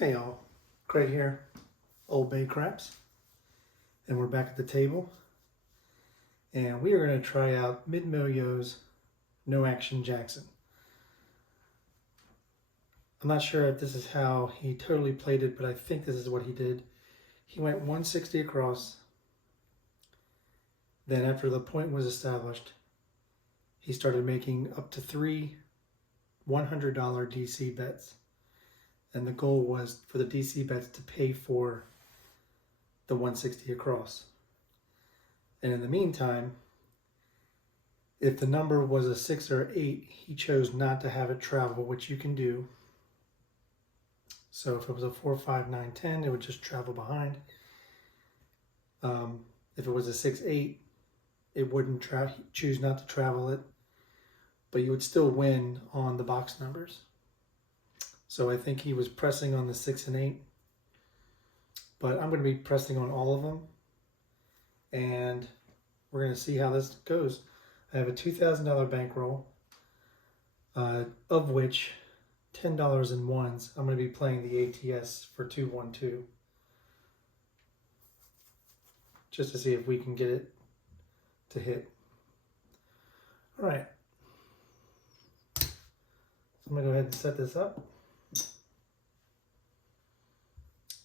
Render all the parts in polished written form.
Hey y'all, Craig here, Old Bay Craps, and we're back at the table, and we are going to try out Mid-Moyo's No Action Jackson. I'm not sure if this is how he totally played it, but I think this is what he did. He went 160 across, then after the point was established, he started making up to 3 $100 DC bets. And the goal was for the DC bets to pay for the 160 across. And in the meantime, if the number was a 6 or 8, he chose not to have it travel, which you can do. So if it was a 4, 5, 9, 10, it would just travel behind. If it was a 6, 8, it wouldn't choose not to travel it, but you would still win on the box numbers. So I think he was pressing on the 6 and 8, but I'm going to be pressing on all of them, and we're going to see how this goes. I have a $2,000 bankroll, of which $10 in ones. I'm going to be playing the ATS for 212, just to see if we can get it to hit. All right, so I'm going to go ahead and set this up.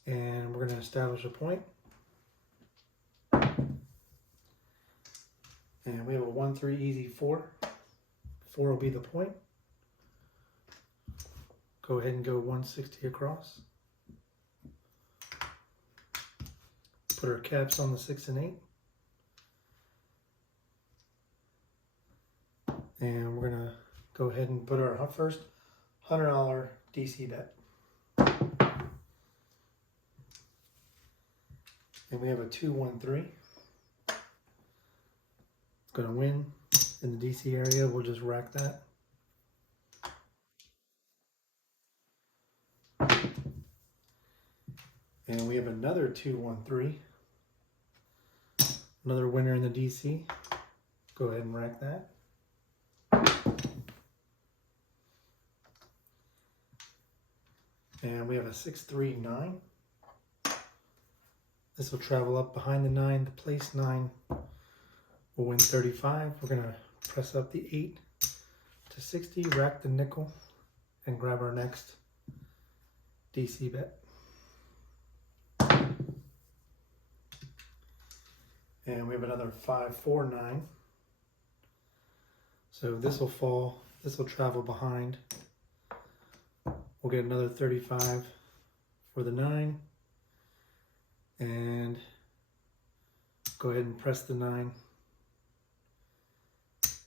And we're going to establish a point. And we have a 1-3 easy 4. 4 will be the point. Go ahead and go 160 across. Put our caps on the 6 and 8. And we're going to go ahead and put our first $100 DC bet. And we have a 2-1-3. It's going to win in the DC area. We'll just rack that. And we have another 2-1-3. Another winner in the DC. Go ahead and rack that. And we have a 6-3-9. This will travel up behind the 9. The place 9 will win 35. We're going to press up the 8 to 60, rack the nickel, and grab our next DC bet. And we have another 5-4-9. So this will fall, this will travel behind. We'll get another 35 for the 9. And go ahead and press the 9.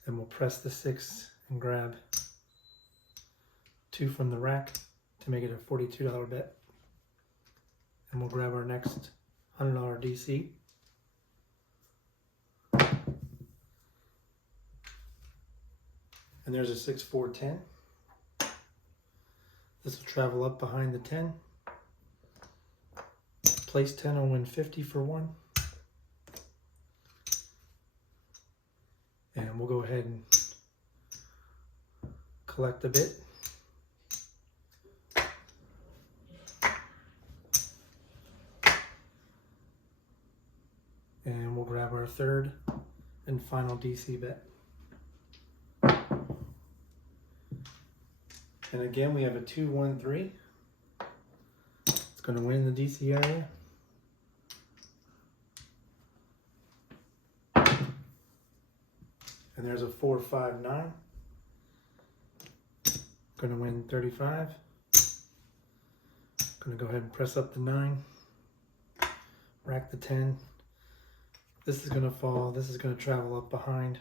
And we'll press the 6 and grab 2 from the rack to make it a $42 bet. And we'll grab our next $100 DC. And there's a 6-4-10. This will travel up behind the 10. Place 10 will win 50 for 1. And we'll go ahead and collect a bit. And we'll grab our third and final DC bet. And again, we have a 2-1-3. It's going to win the DC area. And there's a 4-5-9. Going to win 35. Going to go ahead and press up the 9. Rack the 10. This is going to fall. This is going to travel up behind.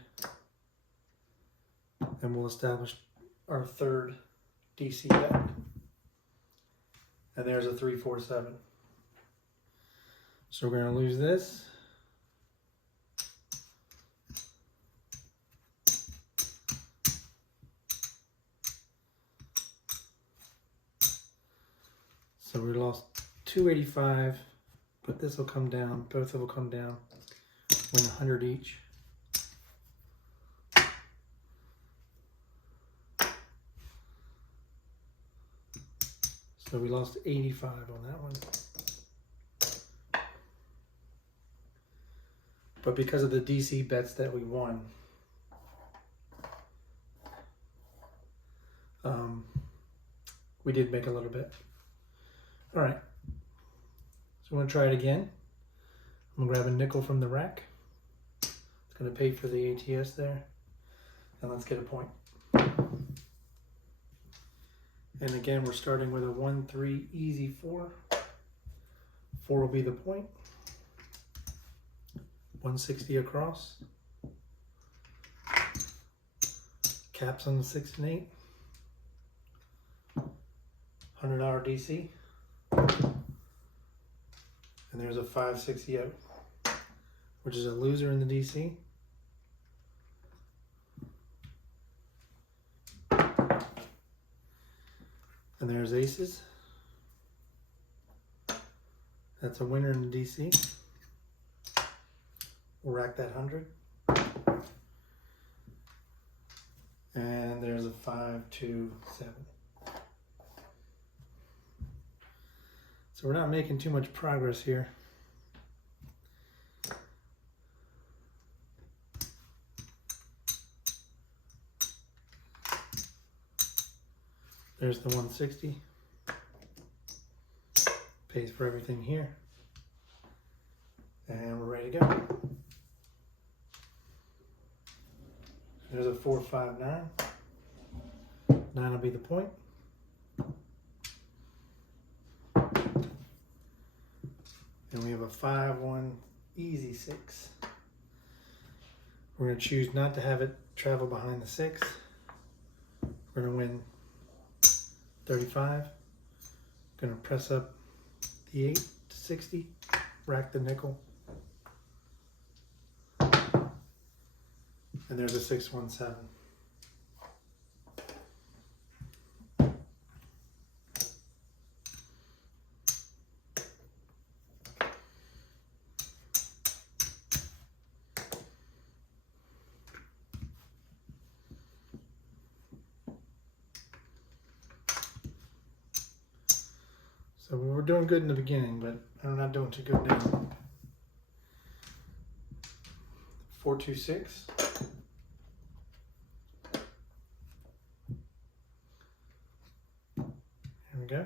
And we'll establish our third DC bet. And there's a 3-4-7. So we're going to lose this. So we lost 285, but this will come down. Both of them will come down. Win 100 each. So we lost 85 on that one. But because of the DC bets that we won, we did make a little bit. All right, so I'm gonna try it again. I'm gonna grab a nickel from the rack. It's gonna pay for the ATS there. And let's get a point. And again, we're starting with a 1-3 easy 4. 4 will be the point. 160 across. Caps on the 6 and 8. $100 DC. And there's a 560 out, which is a loser in the DC. And there's aces. That's a winner in the DC. We'll rack that 100. And there's a 5, 2, 7. So we're not making too much progress here. There's the 160. Pays for everything here. And we're ready to go. There's a 4, 5, 9. 9 will be the point. And we have a 5, 1, easy 6. We're going to choose not to have it travel behind the 6. We're going to win 35. Going to press up the 8 to 60. Rack the nickel. And there's a 6, 1, 7. So we were doing good in the beginning, but I'm not doing too good now. 4, 2, 6. Here we go.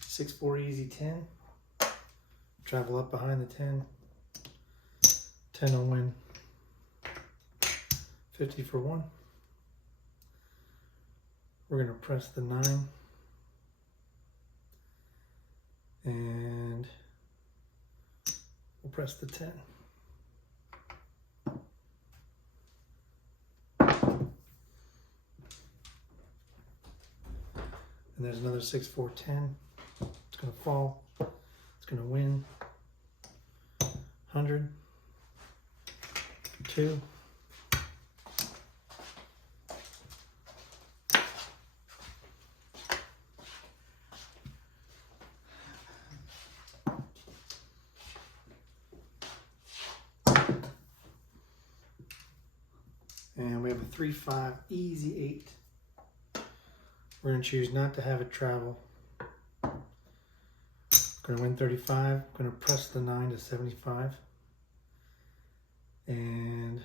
6, 4, easy 10. Travel up behind the 10. 10 will win. 50 for 1. We're going to press the 9 and we'll press the 10. And there's another 6, 4, 10. It's going to fall. It's going to win. 100. 2. And we have a 3, 5, easy 8. We're going to choose not to have it travel. Going to win 35. Going to press the 9 to 75. And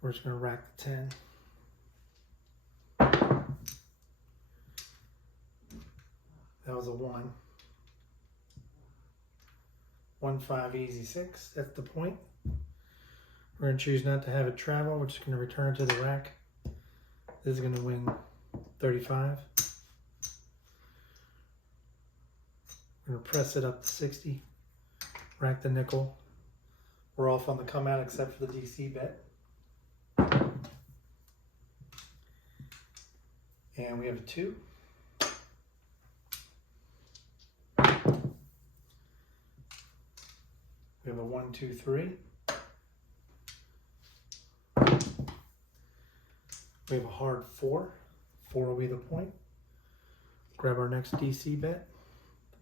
we're just going to rack the 10. That was a 1. 1, 5, easy 6. That's the point. We're going to choose not to have it travel. We're just going to return to the rack. This is going to win 35. We're going to press it up to 60. Rack the nickel. We're off on the come out except for the DC bet. And we have a 2. We have a 1, 2, 3. We have a hard 4. 4 will be the point. Grab our next DC bet.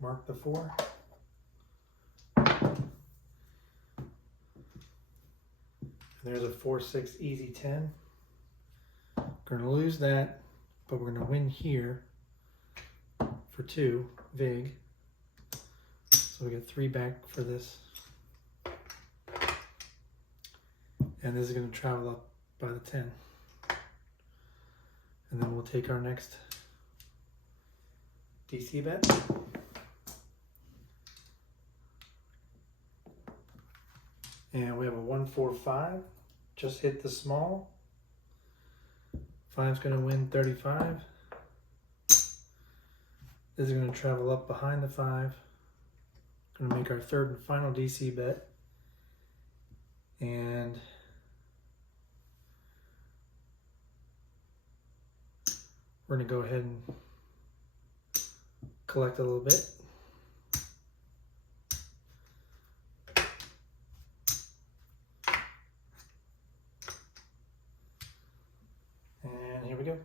Mark the 4. And there's a 4, 6, easy 10. We're going to lose that, but we're going to win here for 2, vig. So we get 3 back for this. And this is going to travel up by the 10. And then we'll take our next DC bet. And we have a 1, 4, 5. Just hit the small. 5's going to win 35. This is going to travel up behind the 5. Going to make our 3rd and final DC bet. And we're going to go ahead and collect a little bit. And here we go.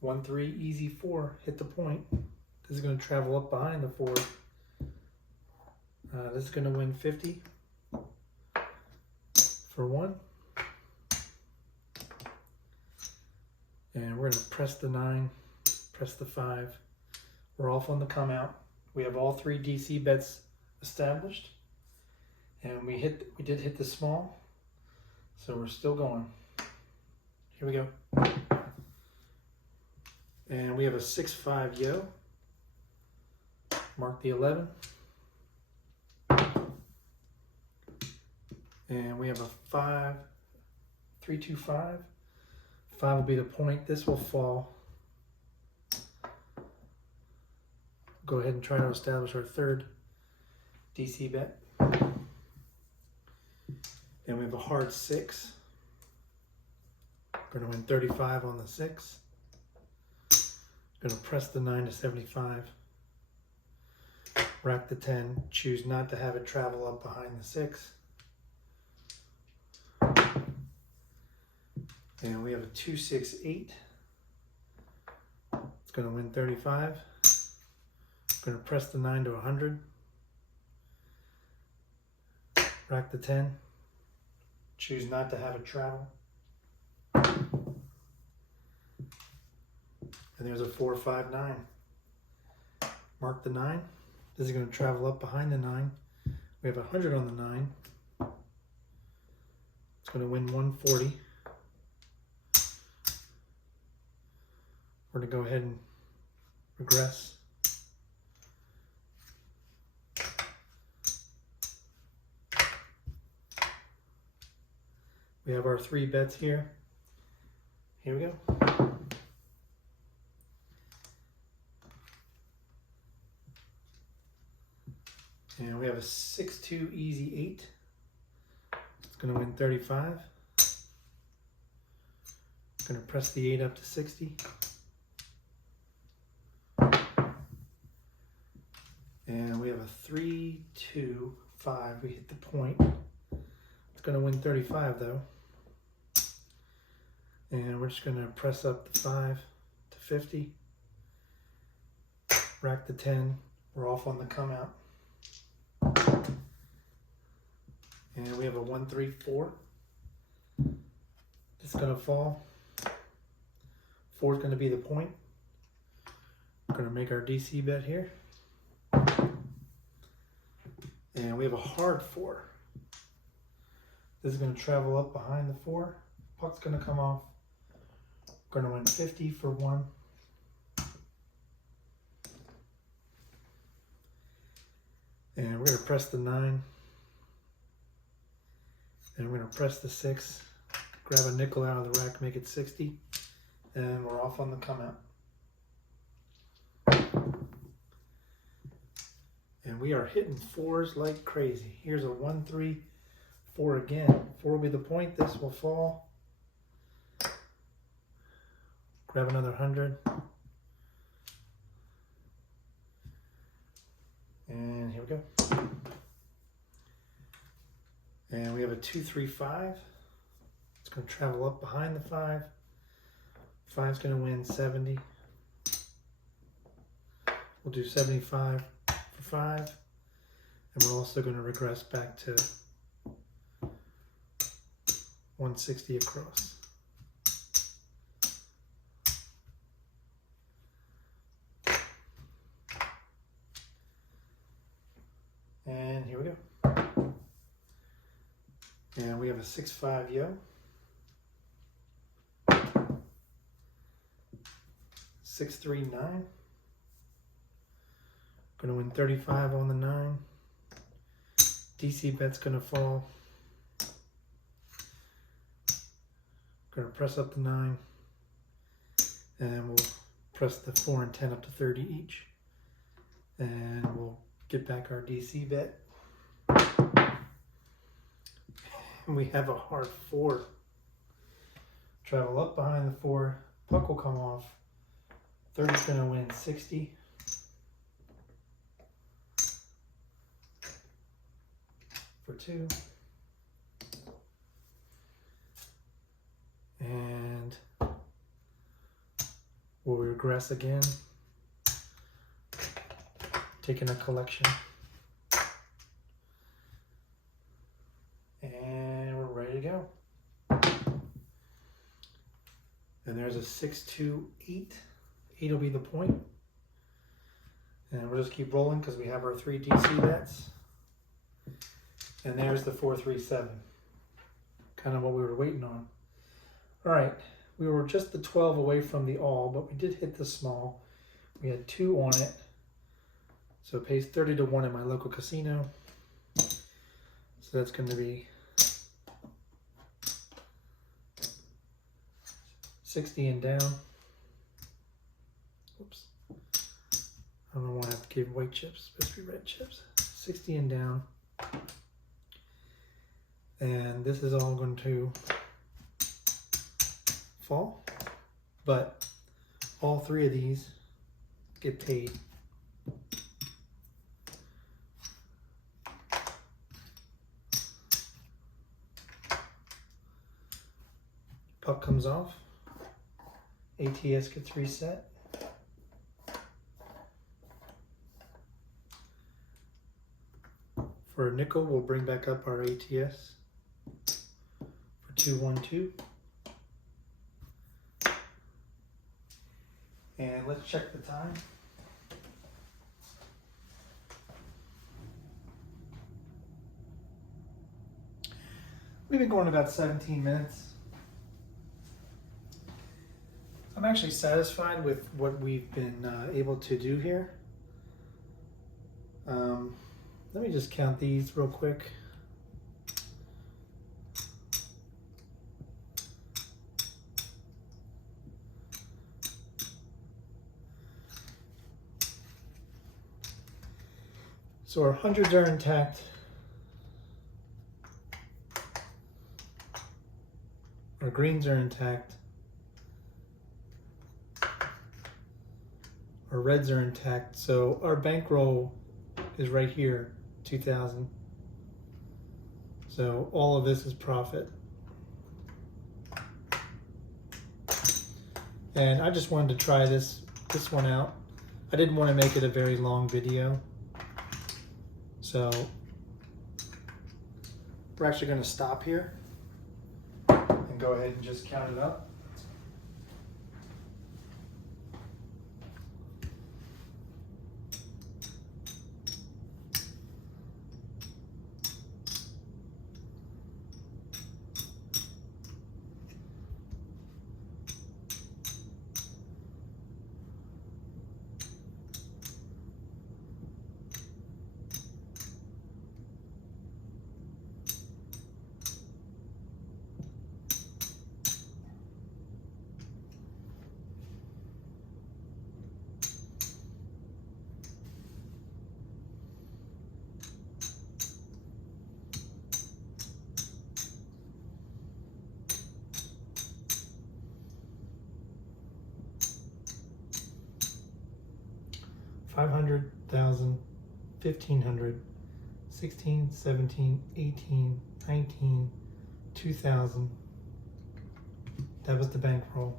One, 3, easy 4, hit the point. This is going to travel up behind the 4. This is going to win 50 for 1. And we're going to press the 9, press the 5. We're off on the come out. We have all 3 DC bets established. And we did hit the small. So we're still going. Here we go. And we have a 6-5 yo. Mark the 11. And we have a 5, 3, 2, 5. 5 will be the point. This will fall. Go ahead and try to establish our 3rd DC bet. And we have a hard 6. Going to win 35 on the 6. Going to press the 9 to 75. Rack the 10. Choose not to have it travel up behind the 6. And we have a 2, 6, 8. It's going to win 35. Going to press the 9 to 100. Rack the 10. Choose not to have it travel. And there's a 4, 5, 9. Mark the 9. This is going to travel up behind the 9. We have 100 on the 9. It's going to win 140. We're going to go ahead and regress. We have our 3 bets here. Here we go. And we have a 6-2 easy 8. It's going to win 35. Going to press the 8 up to 60. And we have a 3, 2, 5. We hit the point. It's going to win 35 though. And we're just going to press up the 5 to 50. Rack the 10. We're off on the come out. And we have a 1, 3, 4. It's going to fall. 4 is going to be the point. We're going to make our DC bet here. And we have a hard 4. This is going to travel up behind the 4. Puck's going to come off. We're going to win 50 for 1. And we're going to press the 9. And we're going to press the 6. Grab a nickel out of the rack, make it 60. And we're off on the come out. And we are hitting 4s like crazy. Here's a 1, 3, 4 again. 4 will be the point. This will fall. Grab another 100. And here we go. And we have a 2, 3, 5. It's going to travel up behind the 5. 5's going to win 70. We'll do 75 for 5. And we're also going to regress back to 160 across. And here we go. And we have a 6-5 yo. 6-3 9. Gonna win 35 on the 9. DC bet's gonna fall. Gonna press up the 9. And then we'll press the 4 and 10 up to 30 each. And we'll get back our DC bet. And we have a hard 4. Travel up behind the 4. Puck will come off. 30's gonna win 60. For 2. And we'll regress again. Taking a collection. And we're ready to go. And there's a 6-2 8. 8 will be the point. And we'll just keep rolling because we have our 3 DC bets. And there's the 4-3-7. Kind of what we were waiting on. All right, we were just the 12 away from the all, but we did hit the small. We had 2 on it. So it pays 30 to 1 in my local casino. So that's going to be 60 and down. Oops. I don't want to have to give white chips, supposed to be red chips. 60 and down. And this is all going to fall. But all 3 of these get paid. Puck comes off. ATS gets reset. For a nickel, we'll bring back up our ATS for 2-1-2. And let's check the time. We've been going about 17 minutes. I'm actually satisfied with what we've been able to do here. Let me just count these real quick. So our hundreds are intact. Our greens are intact. Our reds are intact. So our bankroll is right here, 2,000. So all of this is profit. And I just wanted to try this one out. I didn't want to make it a very long video. So we're actually going to stop here and go ahead and just count it up. $500, $1,000, $1,500, $16, $17, $18, $19, $2,000. That was the bankroll.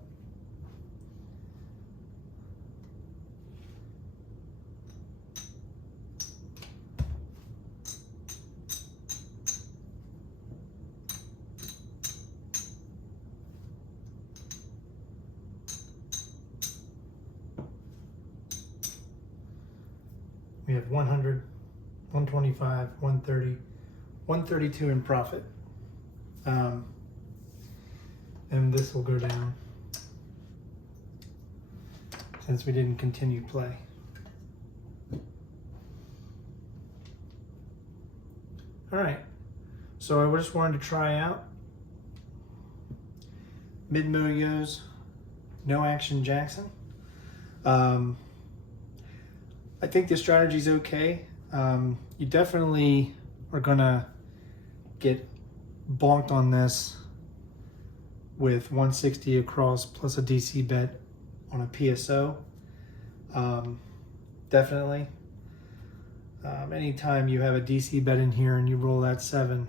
have 100, 125, 130, 132 in profit. And this will go down since we didn't continue play. All right, so I just wanted to try out mid-Mo-Yo's no action Jackson. I think the strategy's okay. You definitely are gonna get bonked on this with 160 across plus a DC bet on a PSO. Definitely. Anytime you have a DC bet in here and you roll that 7,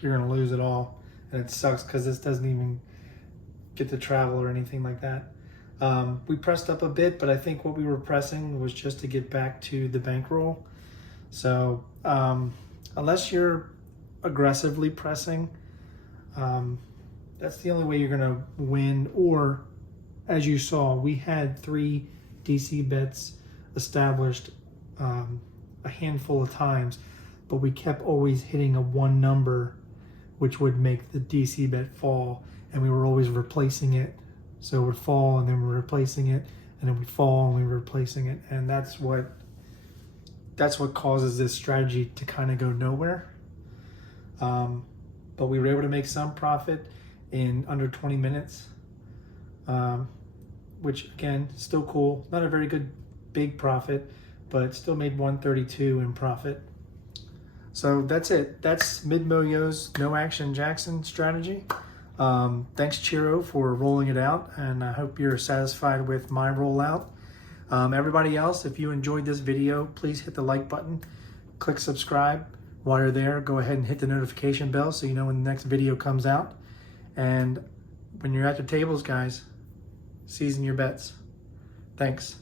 you're gonna lose it all, and it sucks because this doesn't even get to travel or anything like that. We pressed up a bit, but I think what we were pressing was just to get back to the bankroll. So unless you're aggressively pressing, that's the only way you're gonna win. Or as you saw, we had 3 DC bets established a handful of times, but we kept always hitting a 1 number, which would make the DC bet fall, and we were always replacing it. So it would fall, and then we were replacing it, and it would fall, and we were replacing it, and that's what causes this strategy to kind of go nowhere. But we were able to make some profit in under 20 minutes, which again, still cool. Not a very good big profit, but still made 132 in profit. So that's it. That's mid-Mo-Yo's no action Jackson strategy. Thanks Ciro for rolling it out, and I hope you're satisfied with my rollout. Everybody else, if you enjoyed this video, please hit the like button, click subscribe. While you're there, go ahead and hit the notification bell so you know when the next video comes out. And when you're at the tables, guys, season your bets. Thanks.